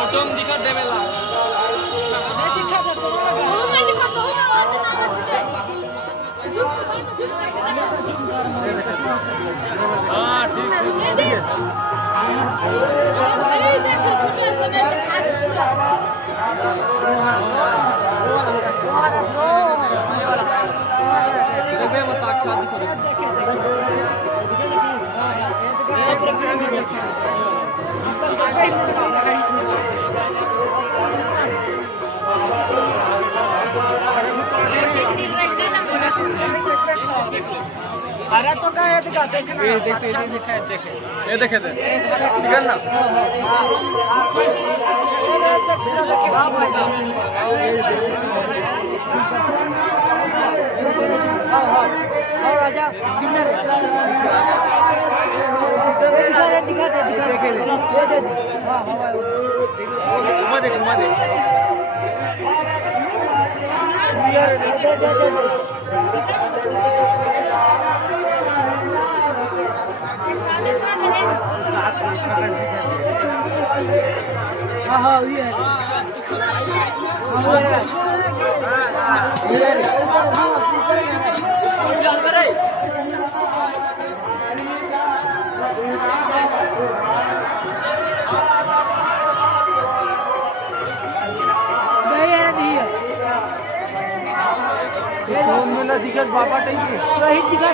फोटो में दिखा देवेला नहीं दिखा दे तो लगा मैं दिखा तो ही ना आते ना हां ठीक है भाई देखो छोटे से नहीं दिखा देखे वो साक्षात दिखो अरे तो क्या है दिखा देखना ये देखते ये दिखा देखे ये देखे दे निकल ना और राजा डिनर दिखा दे देखे दे हां हां घुमा दे हाँ ये है दिखत बाबा वही दिखा